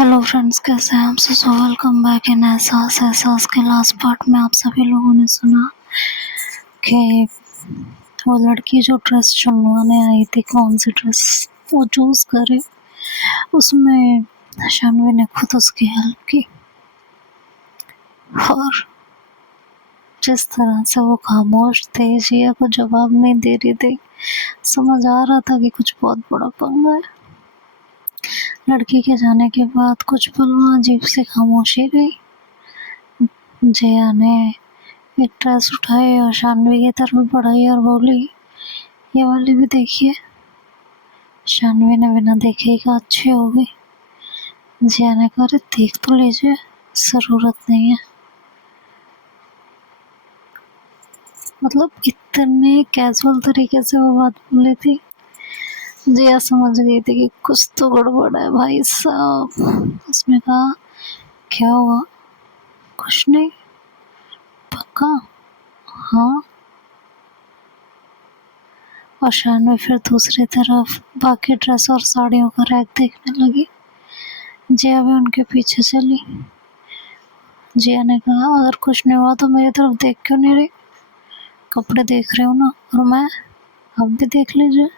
Hello friends, कैसे हैं आप सब? सो वेलकम बैक इन एहसास के लास्ट पार्ट में आप सभी लोगों ने सुना कि वो लड़की जो ड्रेस चुनवाने आई थी, कौन सी ड्रेस वो चूज़ करे, उसमें शानवी ने खुद उसकी हेल्प की। और जिस तरह से वो खामोश थे, जिया को जवाब नहीं दे रही थी, समझ आ रहा था कि कुछ बहुत बड़ा पंगा है। लड़की के जाने के बाद कुछ पल वहाँ अजीब सी खामोशी रही। जिया ने एक ड्रेस उठाई और शानवी की तरफ बढ़ाई और बोली, ये वाली भी देखिए। शानवी ने बिना देखे ही कहा, अच्छी होगी। जिया ने कहा, अरे देख तो लीजिए, ज़रूरत नहीं है। मतलब इतने कैजुअल तरीके से वो बात बोली थी। जिया समझ गई थी कि कुछ तो गड़बड़ है भाई साहब। उसने कहा, क्या हुआ? कुछ नहीं। पक्का? हाँ। और शानवी फिर दूसरी तरफ बाकी ड्रेस और साड़ियों का रैक देखने लगी। जिया भी उनके पीछे चली। जिया ने कहा, अगर कुछ नहीं हुआ तो मेरी तरफ देख क्यों नहीं रही? कपड़े देख रहे हो ना, और मैं, आप भी देख लीजिए।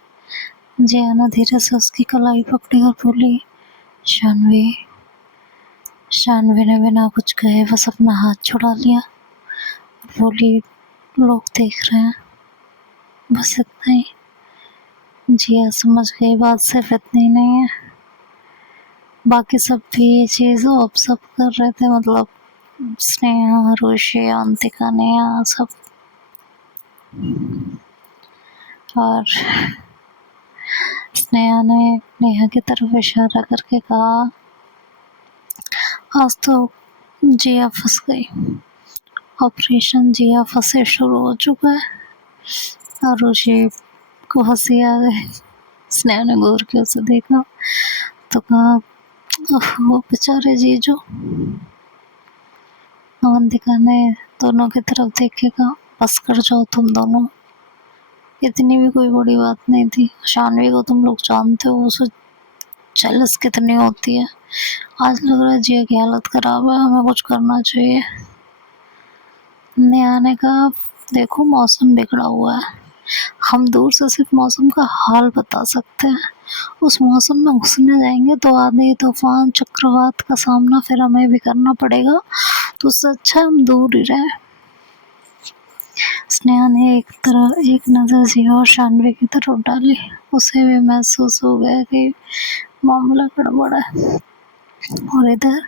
जिया ने धीरे से उसकी कलाई पकड़ी और बोली, शानवी। शानवी ने बिना कुछ कहे बस अपना हाथ छुड़ा लिया और बोली, लोग देख रहे हैं, बस इतना ही। जिया समझ गई बात सिर्फ इतनी नहीं है, बाकी सब भी ये चीज़ ऑब्जर्व कर रहे थे। मतलब स्नेहा, रुषि, अंतिका, नेहा सब। और स्नेहा ने नेहा की तरफ इशारा करके कहा, आज तो जिया फंस गई। ऑपरेशन जिया फंसे शुरू हो चुका है। और रुषि को हंसी आ गई। स्नेहा ने गौर के उसे देखा तो कहा, वो बेचारे जीजू। अवंतिका ने दोनों की तरफ देख के कहा, बस कर जाओ तुम दोनों, इतनी भी कोई बड़ी बात नहीं थी। शानवी को तुम लोग जानते हो, उसे जेलस कितनी होती है। आज लग रहा है जिया की हालत खराब है, हमें कुछ करना चाहिए। नेहा ने कहा, देखो मौसम बिगड़ा हुआ है, हम दूर से सिर्फ मौसम का हाल बता सकते हैं। उस मौसम में घुसने जाएंगे तो आंधी, तूफान, चक्रवात का सामना फिर हमें भी करना पड़ेगा, तो उससे अच्छा हम दूर ही रहें। स्नेहा ने एक नज़र जिया और शानवी की तरफ डाली। उसे भी महसूस हो गया कि मामला गड़बड़ है। और इधर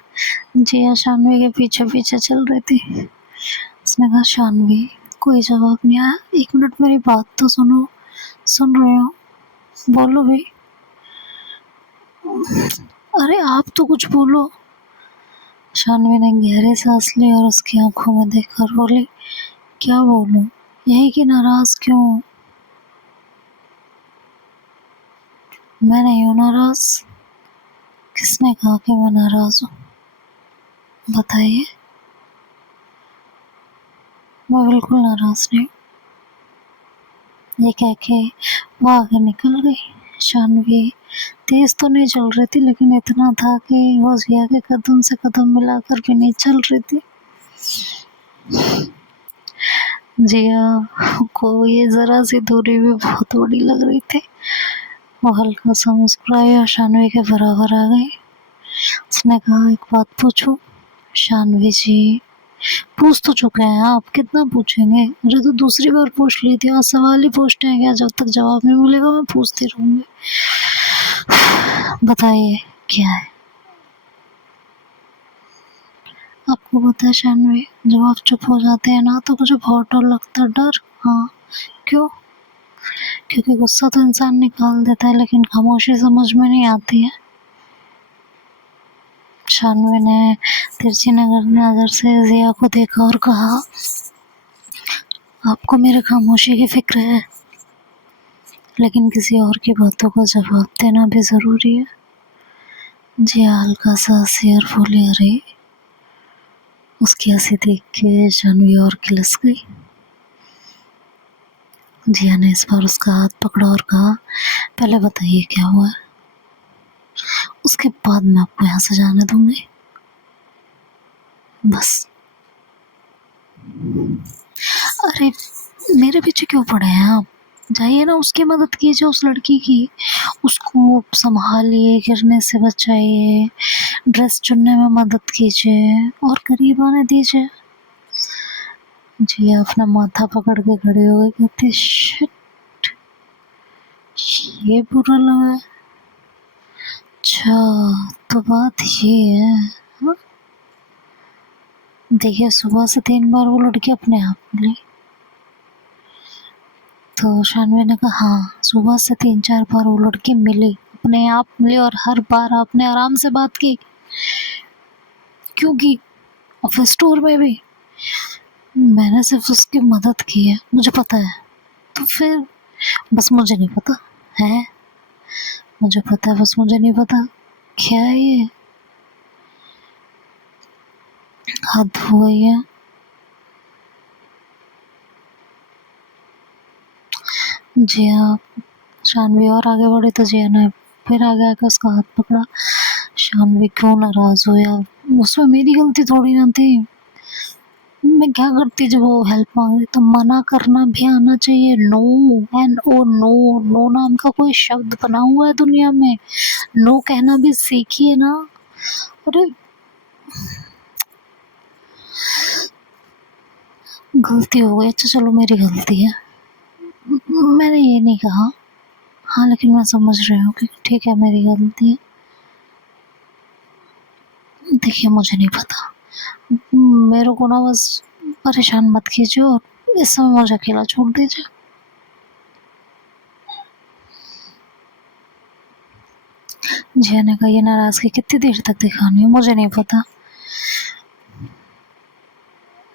जिया शानवी के पीछे पीछे चल रही थी। उसने कहा, शानवी, कोई जवाब नहीं आया, 1 मिनट मेरी बात तो सुनो। सुन रहे हो, बोलो भी। अरे आप तो कुछ बोलो। शानवी ने गहरी सांस ली और उसकी आंखों में देखकर बोली, क्या बोलूं? यही कि नाराज क्यों हूं? मैं नहीं हूं नाराज। किसने कहा कि मैं नाराज हूं? बताइए। मैं बिल्कुल नाराज नहीं। ये कह के वो आगे निकल गई। शानवी तेज तो नहीं चल रही थी, लेकिन इतना था कि वो जिया के कदम से कदम मिलाकर भी नहीं चल रही थी। जिया को ये जरा सी दूरी भी बहुत बड़ी लग रही थी। वो हल्का सा मुस्कुराई और शानवी के बराबर आ गई। उसने कहा, एक बात पूछूं? शानवी जी, पूछ तो चुके हैं आप, कितना पूछेंगे? मुझे तो दूसरी बार पूछ ली थी, आज सवाल ही पूछते हैं क्या? जब तक जवाब नहीं मिलेगा मैं पूछती रहूंगी। बताइए, क्या है? आपको पता है शानवी, जब आप चुप हो जाते हैं ना तो मुझे बहुत डर लगता है। डर? हाँ। क्यों? क्योंकि गुस्सा तो इंसान निकाल देता है, लेकिन खामोशी समझ में नहीं आती है। शानवी ने तिरछी नजर से जिया को देखा और कहा, आपको मेरे खामोशी की फिक्र है, लेकिन किसी और की बातों का जवाब देना भी ज़रूरी है। जिया हल्का सा हंसी और बोली, अरे। उसकी हंसी देख के शानवी और खिलस गई। जिया ने इस बार उसका हाथ पकड़ा और कहा, पहले बताइए क्या हुआ है? उसके बाद मैं आपको यहाँ से जाने दूंगी, बस। अरे मेरे पीछे क्यों पड़े हैं आप? जाइए ना, उसकी मदद कीजिए, उस लड़की की। उसको संभालिए, गिरने से बचाइए, ड्रेस चुनने में मदद कीजिए और करीब आने दीजिए। जी अपना माथा पकड़ के खड़े हो गए, कहते शिट, ये बुरा लगा है। अच्छा तो बात ये है। हाँ? देखिए सुबह से 3 बार वो लड़की अपने आप मिली। तो शानवी ने कहा हाँ, सुबह से 3-4 बार वो लड़की मिली, अपने आप मिली, और हर बार आपने आराम से बात की। क्योंकि ऑफिस स्टोर में भी मैंने सिर्फ उसकी मदद की है, मुझे पता है। तो फिर बस मुझे नहीं पता है, मुझे पता है, बस मुझे नहीं पता क्या है ये। हद हो गई है। जी हाँ, शानवी और आगे बढ़ी तो जिया ने फिर आगे आकर उसका हाथ पकड़ा। शानवी क्यों नाराज हो यार, उसमें मेरी गलती थोड़ी ना थी। मैं क्या करती जब वो हेल्प मांग रही, तो मना करना भी आना चाहिए। No, N O no, no नाम का कोई शब्द बना हुआ है दुनिया में, नो कहना भी सीखिए ना। अरे गलती हो गई, अच्छा चलो मेरी गलती है, मैंने ये नहीं कहा। हाँ लेकिन मैं समझ रही हूँ कि ठीक है मेरी गलती है। देखिए मुझे नहीं पता, मेरे को ना बस परेशान मत कीजिए और इस समय मुझे अकेला छोड़ दीजिए। जिया ने कहा ये नाराजगी कितनी देर तक दिखानी है, मुझे नहीं पता,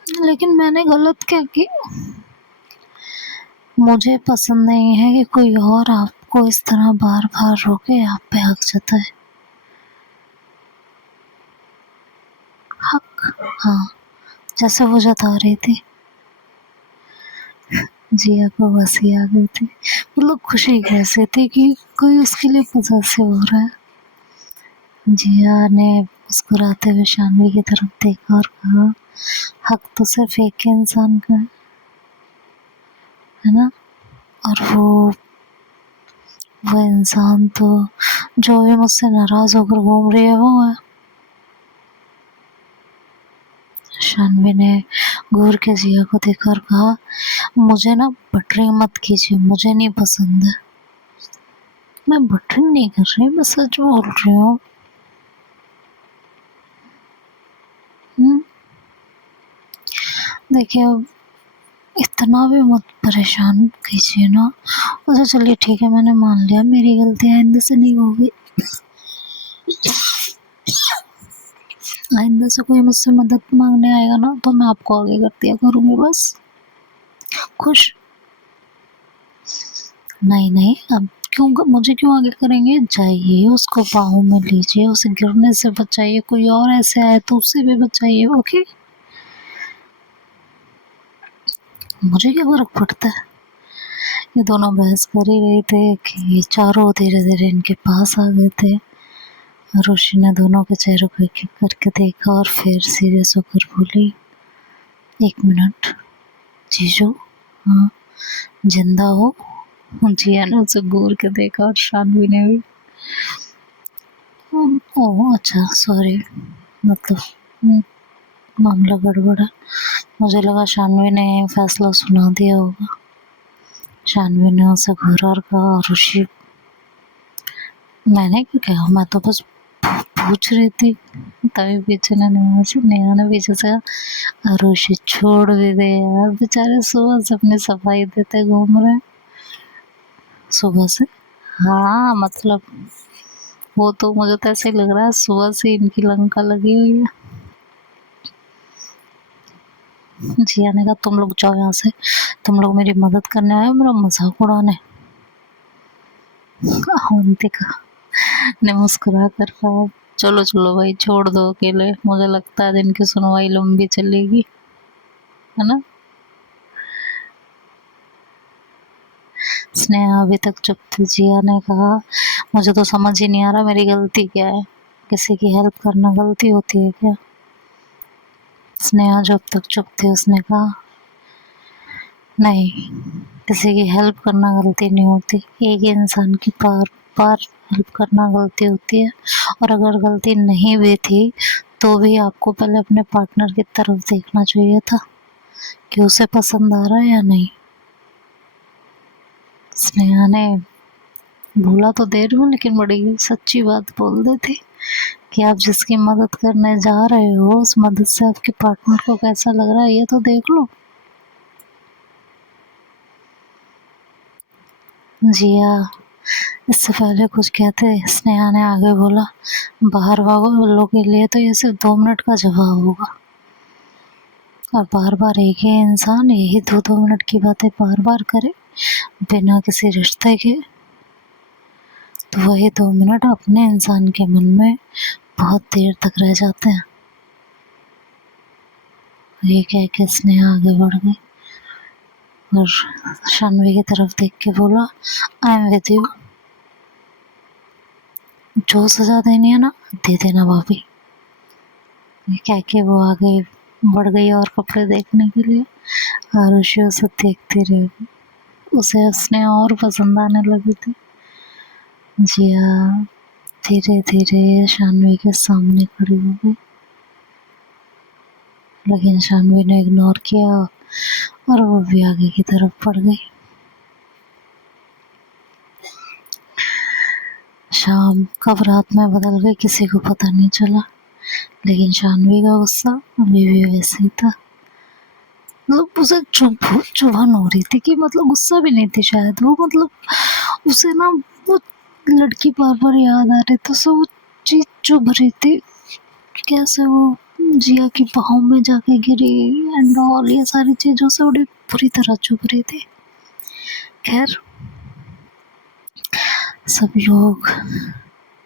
लेकिन मैंने गलत क्या की? मुझे पसंद नहीं है कि कोई और आपको इस तरह बार बार रोके, आप पे हक जताए। हक? हाँ, जैसे वो जता रही थी। जिया को हंसी आ गई थी, मतलब खुशी कैसे थी कि कोई उसके लिए पॉसेसिव हो रहा है। जिया ने मुस्कुराते हुए शानवी की तरफ देखा और कहा हक तो सिर्फ एक ही इंसान का है ना, और वो इंसान तो जो भी मुझसे नाराज होकर घूम रही है वो है। शानवी ने घूर के जिया को देखा और कहा मुझे ना बटरिंग मत कीजिए, मुझे नहीं पसंद है। मैं बटरिंग नहीं कर रही, मैं सच बोल रही हूँ। देखिए अब इतना भी मत परेशान कीजिए ना। अच्छा चलिए ठीक है, मैंने मान लिया मेरी गलती, आइंदा से नहीं होगी। आइंदा से कोई मुझसे मदद मांगने आएगा ना तो मैं आपको आगे कर दिया करूँगी, बस। खुश? नहीं नहीं, अब क्यों, मुझे क्यों आगे करेंगे? जाइए उसको बाहों में लीजिए, उसे गिरने से बचाइए, कोई और ऐसे आए तो उससे भी बचाइए। ओके, मुझे क्या फर्क पड़ता है। ये दोनों बहस कर ही रहे थे कि चारों धीरे धीरे इनके पास आ गए थे। ऋषि ने दोनों के चेहरों को एक एक करके देखा और फिर सीरियस होकर बोली 1 मिनट जीजू, हाँ जिंदा हो? जिया ने उसे घूर के देखा और शानवी ने भी। ओह अच्छा सॉरी, मतलब मामला गड़बड़ा, मुझे लगा शानवी ने फैसला सुना दिया होगा। शानवी ने उसे घूरा और कहा ऋषि, मैंने क्या कहा, मैं तो बस पूछ रही थी। तभी पीछे ने नेहा ने पीछे से कहा ऋषि छोड़ भी दे यार, बेचारे सुबह से अपनी सफाई देते घूम रहे हैं। सुबह से? हाँ मतलब वो तो मुझे तो ऐसे ही लग रहा है सुबह से इनकी लंका लगी हुई है। जिया ने कहा तुम लोग जाओ यहाँ से, तुम लोग मेरी मदद करने आए हो मेरा मजाक उड़ाने? अवंतिका ने मुस्कुरा कर कहा चलो चलो भाई छोड़ दो अकेले, मुझे लगता है दिन की सुनवाई लंबी चलेगी, है ना। स्नेहा अभी तक चुप थी। जिया ने कहा, मुझे तो समझ ही नहीं आ रहा मेरी गलती क्या है। किसी की हेल्प करना गलती होती है क्या? स्नेहा जो अब तक चुप थी उसने कहा, नहीं, किसी की हेल्प करना गलती नहीं होती। एक ही इंसान की बार बार हेल्प करना गलती होती है। और अगर गलती नहीं भी थी तो भी आपको पहले अपने पार्टनर की तरफ देखना चाहिए था कि उसे पसंद आ रहा है या नहीं। स्नेहा ने भूला तो देर में, लेकिन बड़ी सच्ची बात बोल दी थी कि आप जिसकी मदद करने जा रहे हो उस मदद से आपके पार्टनर को कैसा लग रहा है ये तो देख लो। जिया इससे पहले कुछ कहते स्नेहा ने आगे बोला, बाहर वालों के लिए तो ये सिर्फ 2 मिनट का जवाब होगा। और बार बार एक ही इंसान यही 2-2 मिनट की बातें बार बार करे बिना किसी रिश्ते के, तो वही 2 मिनट अपने इंसान के मन में बहुत देर तक रह जाते हैं। ये कह के स्नेहा आगे बढ़ गई और शानवी की तरफ देख के बोला, आई एम विद यू। जो सजा देनी है ना दे देना भाभी। ये कह के वो आगे बढ़ गई और कपड़े देखने के लिए। आरुषि उसे देखती रही, उसे उसने और पसंद आने लगी थी। जिया धीरे धीरे शानवी के सामने खड़ी हो गई, लेकिन शानवी ने इग्नोर किया और वो भी आगे की तरफ बढ़ गई। शाम कब रात में बदल गई किसी को पता नहीं चला, लेकिन शानवी का गुस्सा अभी भी वैसे ही था। मतलब उसे चुभन हो रही थी कि मतलब गुस्सा भी नहीं थी शायद वो, मतलब उसे ना वो लड़की बार बार याद आ रही थी, तो वो चीज चुभ रही थी। कैसे वो जिया की बाहों में जाके गिरी एंड ऑल, ये सारी चीजों से बड़ी बुरी तरह चुभ रही थी। खैर सब लोग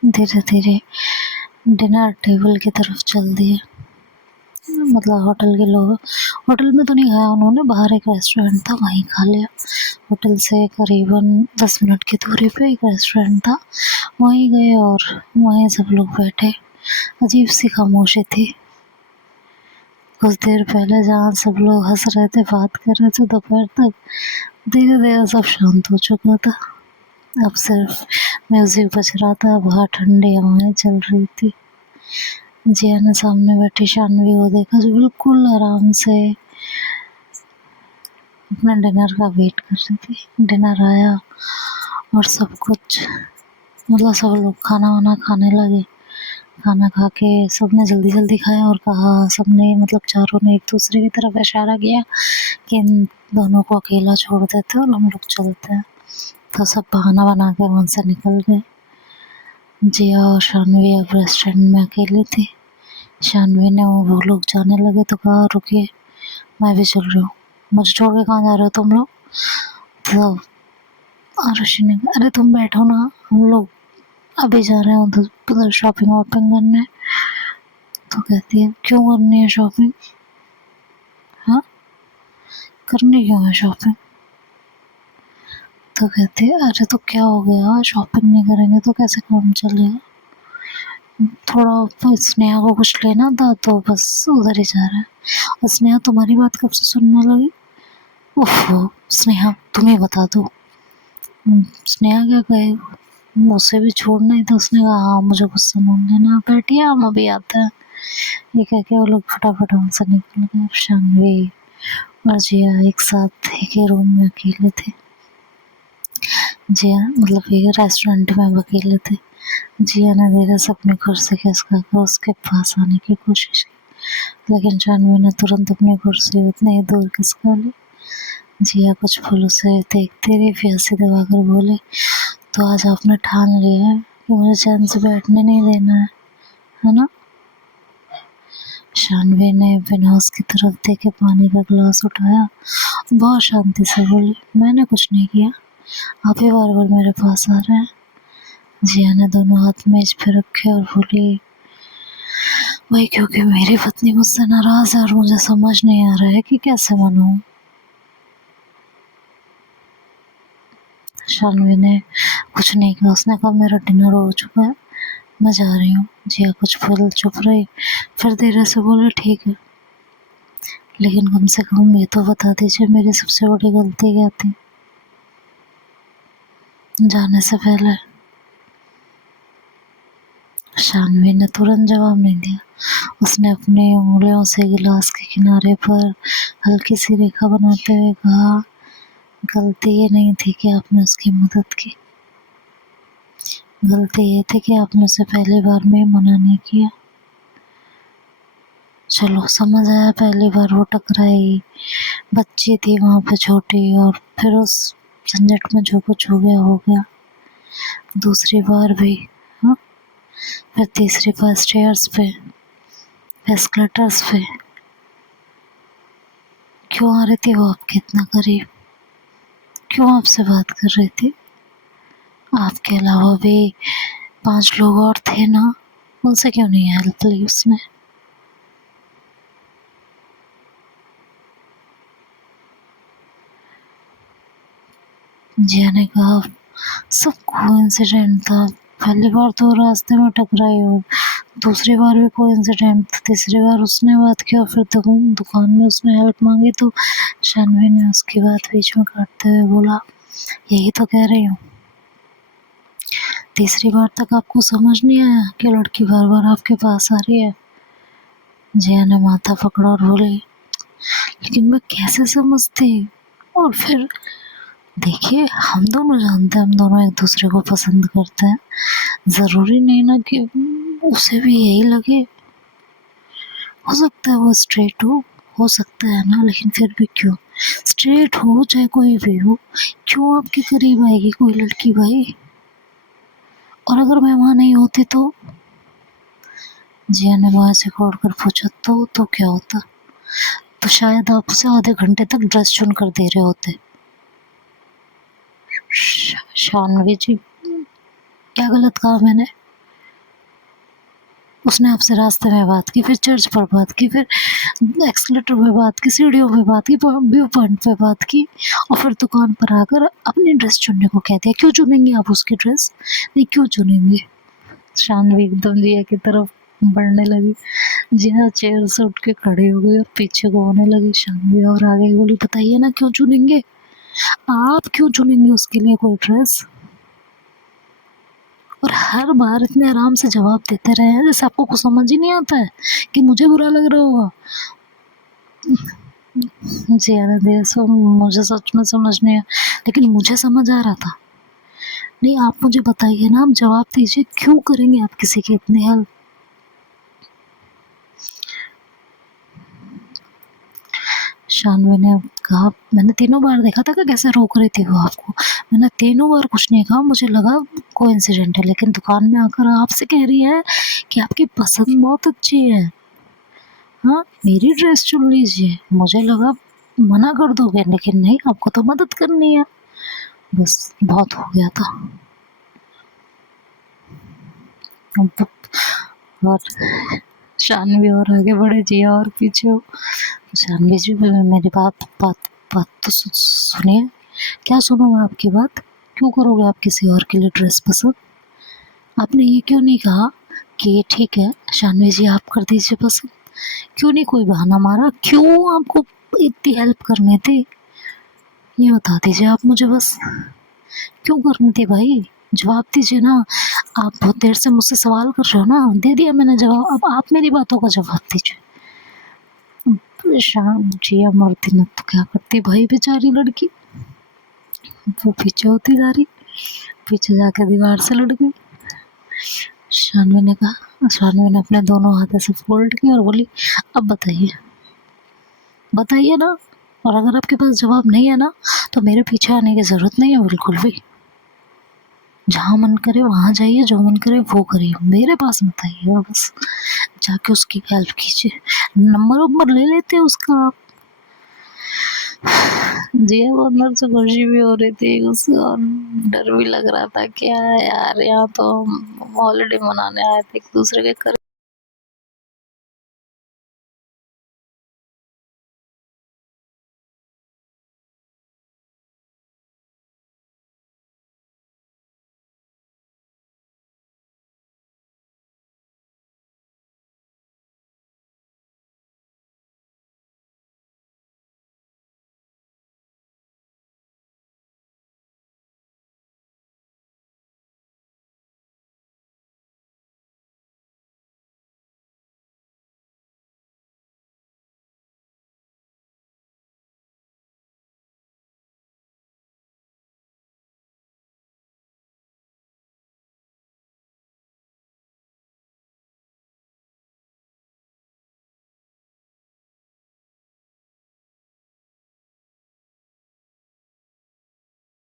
धीरे धीरे डिनर टेबल की तरफ चल दिए। मतलब होटल में तो नहीं खाया उन्होंने, बाहर एक रेस्टोरेंट था वहीं खा लिया। होटल से करीबन 10 मिनट की दूरी पे एक रेस्टोरेंट था, वहीं गए और वहीं सब लोग बैठे। अजीब सी खामोशी थी। कुछ देर पहले जहाँ सब लोग हंस रहे थे, बात कर रहे थे दोपहर तक, धीरे धीरे सब शांत हो चुका था। अब सिर्फ म्यूजिक बज रहा था, बाहर ठंडी हवाएं चल रही थी। जिया ने सामने बैठी शानवी को देखा जो बिल्कुल आराम से अपना डिनर का वेट कर रही थी। डिनर आया और सब कुछ मतलब सब लोग खाना वाना खाने लगे। खाना खा के सबने जल्दी जल्दी खाया और कहा, सबने मतलब चारों ने एक दूसरे की तरफ इशारा किया कि इन दोनों को अकेला छोड़ देते और हम लोग चलते हैं। तो सब बहाना बना के वहाँ से निकल गए। जिया और शानवी अब रेस्टोरेंट में अकेली थी। शानवी ने वो लोग जाने लगे तो कहा, रुकिए मैं भी चल रही हूँ। मुझे छोड़ के कहाँ जा रहे हो तुम लोग? तो आरुषि ने कहा, अरे तुम बैठो ना, हम लोग अभी जा रहे हैं उधर शॉपिंग वॉपिंग करने। तो कहती है, क्यों करनी है शॉपिंग? हाँ, करनी क्यों है शॉपिंग? तो कहती है, अरे तो क्या हो गया, शॉपिंग नहीं करेंगे तो कैसे काम चलेगा? थोड़ा स्नेहा को कुछ लेना था तो बस उधर ही जा रहा है। और स्नेहा तुम्हारी बात कब से सुनने लगी? ओहो स्नेहा तुम ही बता दो। स्नेहा क्या कहे, उसे भी छोड़ना ही था। उसने कहा, हाँ मुझे कुछ सामान लेना, बैठिए हम अभी आते हैं। ये कह के वो लोग फटाफट हमसे निकल गए। शानवी और जिया एक साथ एक ही रूम में अकेले थे। जिया मतलब ये रेस्टोरेंट में अब अकेले थे। जिया ने धीरे से अपनी कुर्सी खिसका कर उसके पास आने की कोशिश की, लेकिन शानवी ने तुरंत अपनी कुर्सी उतनी ही दूर खिसका ली। जिया कुछ फूल उसे देखते रही, फिर हंसी दबाकर बोले, तो आज आपने ठान लिया है कि मुझे चैन से बैठने नहीं देना है ना? शानवी ने बिना उसकी तरफ देखे पानी का गिलास उठाया, बहुत शांति से बोली, मैंने कुछ नहीं किया, आप ही बार बार मेरे पास आ रहे हैं। जिया ने दोनों हाथ मेज पे रखे और बोली, वही क्योंकि मेरी पत्नी मुझसे नाराज है और मुझे समझ नहीं आ रहा है कि कैसे मनाऊं। शानवी ने कुछ नहीं कहा। उसने कहा मेरा डिनर हो चुका है, मैं जा रही हूँ। जिया कुछ पल चुप रही, फिर धीरे से बोले ठीक है, लेकिन कम से कम ये तो बता दीजिए मेरी सबसे बड़ी गलती क्या थी जाने से पहले। शानवी ने तुरंत जवाब नहीं दिया। उसने अपनी उंगलियों से गिलास के किनारे पर हल्की सी रेखा बनाते हुए कहा, गलती ये नहीं थी कि आपने उसकी मदद की, गलती ये थी कि आपने उसे पहली बार में मना नहीं किया। चलो समझ आया, पहली बार वो टकराई, बच्ची थी वहाँ पे छोटी, और फिर उस झंझट में जो कुछ हो गया हो गया। दूसरी बार भी, हाँ, फिर तीसरी बार स्टेयर्स पे, एस्केलेटर्स पे क्यों आ रही थी वो आपके इतना करीब, क्यों आपसे बात कर रही थी? आपके अलावा भी 5 लोग और थे ना, उनसे क्यों नहीं हेल्प ली उसने? जिया ने कहा सब कोइंसिडेंट था, पहली बार तो रास्ते में टकराई, और दूसरी बार भी कोइंसिडेंट, तीसरी बार उसने बात की और फिर दुकान में उसने हेल्प मांगी तो शानवी ने उसकी बात बीच में काटते हुए बोला, यही तो कह रही हूँ, तीसरी बार तक आपको समझ नहीं आया कि लड़की बार बार आपके पास आ रही है? जिया ने माथा पकड़ा और बोली, लेकिन मैं कैसे समझती? और फिर देखिए, हम दोनों जानते हैं हम दोनों एक दूसरे को पसंद करते हैं, ज़रूरी नहीं ना कि उसे भी यही लगे। हो सकता है वो स्ट्रेट हो सकता है ना, लेकिन फिर भी क्यों, स्ट्रेट हो चाहे कोई भी हो, क्यों आपके करीब आएगी कोई लड़की भाई? और अगर मैं वहाँ नहीं होती तो? जिया ने वहाँ से खोड़ कर पूछा, तो क्या होता? तो शायद आप उसे आधे घंटे तक ड्रेस चुन कर दे रहे होते। शानवी जी, क्या गलत कहा मैंने? उसने आपसे रास्ते में बात की, फिर चर्च पर बात की, फिर एक्सलेटर पे बात की, सीढ़ियों पे बात की, व्यू पॉइंट पे बात की, और फिर दुकान पर आकर अपनी ड्रेस चुनने को कह दिया। क्यों चुनेंगे आप उसकी ड्रेस? नहीं, क्यों चुनेंगे? शानवी एकदम जिया की तरफ बढ़ने लगी। जिया चेयर से उठ के खड़ी हो गई और पीछे को होने लगी। शानवी और आगे बोली, बताइए ना क्यों चुनेंगे? आप क्यों चुनेंगे उसके लिए कोई ड्रेस? और हर बार इतने आराम से जवाब देते रहे हैं जैसे आपको कुछ समझ ही नहीं आता है कि मुझे बुरा लग रहा होगा। जी आनंद, सो मुझे सच में समझ नहीं आया, लेकिन मुझे समझ आ रहा था। नहीं, आप मुझे बताइए ना, आप जवाब दीजिए, क्यों करेंगे आप किसी की इतनी हेल्प? शानवी ने कहा, मैंने तीनों बार देखा था कि कैसे रोक रही थी वो आपको, मैंने तीनों बार कुछ नहीं कहा, मुझे लगा कोइंसिडेंट है, लेकिन दुकान में आकर आपसे कह रही है कि आपकी पसंद बहुत अच्छी है, हाँ मेरी ड्रेस चुन लीजिए। मुझे लगा मना कर दोगे, लेकिन नहीं, आपको तो मदद करनी है। बस बहुत हो गया था। और शानवी और आगे बढ़े, जिया और पीछे हो। शानवी जी, मेरी बात बात बात तो सुनिए। क्या सुनूं मैं आपकी बात? क्यों करोगे आप किसी और के लिए ड्रेस पसंद? आपने ये क्यों नहीं कहा कि ठीक है शानवी जी आप कर दीजिए पसंद? क्यों नहीं कोई बहाना मारा? क्यों आपको इतनी हेल्प करनी थी? ये बता दीजिए आप मुझे बस, क्यों करनी थी भाई? जवाब दीजिए ना। आप बहुत देर से मुझसे सवाल कर रहे हो ना, दे दिया मैंने जवाब, अब आप मेरी बातों का जवाब दीजिए। शाम जिया मरती न तो क्या करती भाई, बेचारी लड़की। वो पीछे होती जा रही, पीछे जाके दीवार से लड़ गई। शानवी ने अपने दोनों हाथों से फोल्ड की और बोली, अब बताइए, बताइए ना। और अगर आपके पास जवाब नहीं है ना, तो मेरे पीछे आने की ज़रूरत नहीं है बिल्कुल भी। जहाँ मन करे वहाँ जाइए, जो मन करे वो करिए, मेरे पास मत आइएगा। बस जाके उसकी हेल्प कीजिए, नंबर वंबर ले लेते हैं उसका आप। जी वो अंदर से खुशी भी हो रही थी उससे, और डर भी लग रहा था, क्या यार, यहाँ तो हम हॉलीडे मनाने आए थे एक दूसरे के घर।